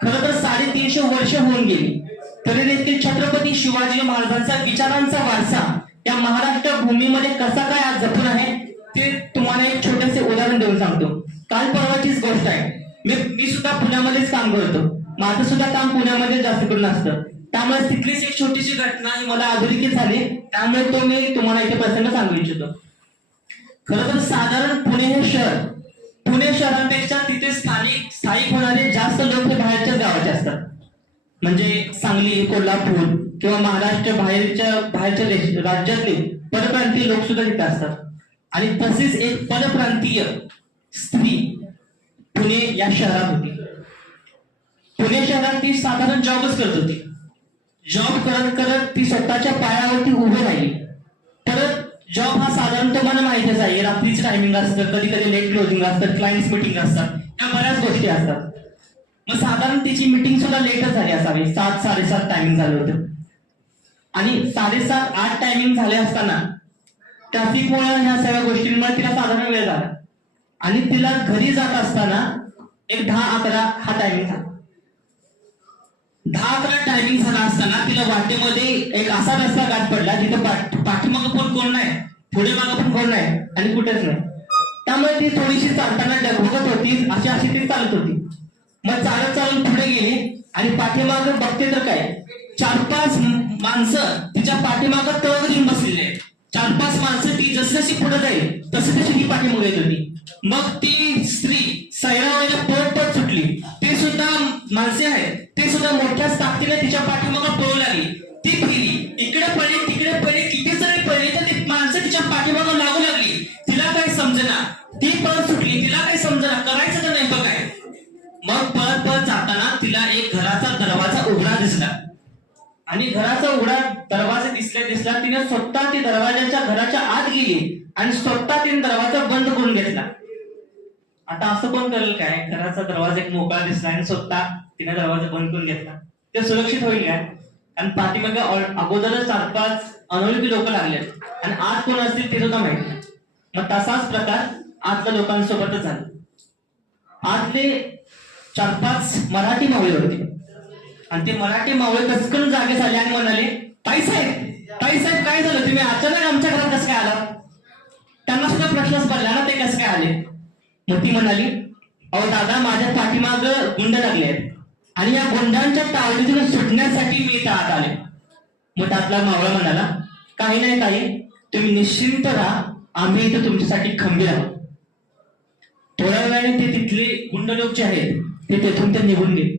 खरं तर 350 वर्ष होऊन गेली तरी देखील छत्रपती शिवाजी महाराजांचा विचारांचा वारसा या महाराष्ट्र भूमीमध्ये कसा काय आज जपून आहे ते तुम्हाला एक छोटेसे उदाहरण देऊन सांगतो. काल परवाचीच गोष्ट आहे. मी सुद्धा पुण्यामध्येच काम करतो. माझं सुद्धा काम पुण्यामध्ये जास्त करून असतं. त्यामुळे तिथलीच एक छोटीशी घटना ही मला अधोरेखित झाली. त्यामुळे तो मी तुम्हाला इथे प्रसंग सांगू इच्छितो. खरं तर साधारण पुणे शहरापेक्षा तिथे स्थायिक होणारे जास्त लोक हे बाहेरच्या गावाचे असतात. म्हणजे सांगली, कोल्हापूर किंवा महाराष्ट्र बाहेरच्या राज्यातले परप्रांतीय लोक सुद्धा तिथे असतात. आणि तसेच एक परप्रांतीय स्त्री पुणे या शहरात होती. पुणे शहरात ती साधारण जॉबच करत होती. जॉब करत करत ती स्वतःच्या पायावरती उभी राहिली. परत जॉब हा साधारण तुम्हाला माहितीच आहे, रात्रीचं टायमिंग असतं, कधी कधी लेट क्लोजिंग असतं, क्लायंट्स मिटिंग असतात, या बऱ्याच गोष्टी असतात. मग साधारण तिची मिटिंग सुद्धा लेटच झाली असावी. 7-7:30 टायमिंग झालं होतं. आणि 7:30-8 टायमिंग झाले असताना ट्रॅफिकमुळे ह्या सगळ्या गोष्टींमुळे तिला साधारण वेळ झाला. आणि तिला घरी जात असताना एक 10-11 हा टायमिंग झाला. 10-11 टायमिंग झाला असताना तिला वाटेमध्ये एक असा रस्ता गाठ पडला जिथं पाठीमागं पण कोण नाही, पुढे मागं पण कोण नाही आणि कुठेच नाही. त्यामुळे ती थोडीशी चालताना डगमगत होती. अशी ती चालत होती. मग चालत चालून पुढे गेली आणि पाठीमागं बघते तर काय 4-5 माणसं तिच्या पाठीमागं तळ घेऊन बसलेले आहेत. 4-5 माणसं ती जशी पुढे जाईल तशी ती पाठीमागे येत होती. मग ती स्त्री सैरावायला पळत सुटली. ते सुद्धा माणसे आहेत, ते सुद्धा मोठ्या ताकदीने तिच्या पाठीमागं पळू लागली. ती फिरली, इकडे पडली तिकडे पडली, किती जरी पडली तर ती माणसं तिच्या पाठीमागं लागू लागली. तिला काही समजेना, ती पळत सुटली. तिला काही समजेना, करायचं तर नेमकं काय. मग पळत जाताना तिला एक घराचा दरवाजा उघडा दिसला. आणि घराचा उघडा दरवाजा दिसला तिने स्वतः ती दरवाजाच्या घराच्या आत गेली आणि स्वतः तिने दरवाजा बंद करून घेतला. आता असं कोण करेल काय, घराचा दरवाजा एक मोकळा दिसला आणि स्वतः तिने दरवाजा बंद करून घेतला. ते सुरक्षित होईल काय? आणि पाठीमागे अगोदरच 4-5 अनोळखी लोक लागले आणि आत कोण असतील ते सुद्धा माहिती नाही. मग तसाच प्रकार आतल्या लोकांसोबतच झाला. आतले 4-5 मराठी मावळे होते आणि ते मराठी मावळे कसकन जागे झाले आणि म्हणाले, ताईसाहेब काय झालं, तुम्ही अचानक आमच्या घरात कसं काय आला? त्यांना सुद्धा प्रश्नच पडला ना, ते कसं काय आले. मग ती म्हणाली, अहो दादा, माझ्या पाठीमाग गुंड लागले आहेत आणि या गुंडांच्या तावडीतून सुटण्यासाठी मी इथं आत आले. मग त्यातला मावळा म्हणाला, काही नाही ताई, तुम्ही निश्चिंत राहा, आम्ही इथं तुमच्यासाठी खंबीर आहोत. थोड्या वेळाने ते तिथले गुंड लोक जे आहेत ते तेथून निघून गेले.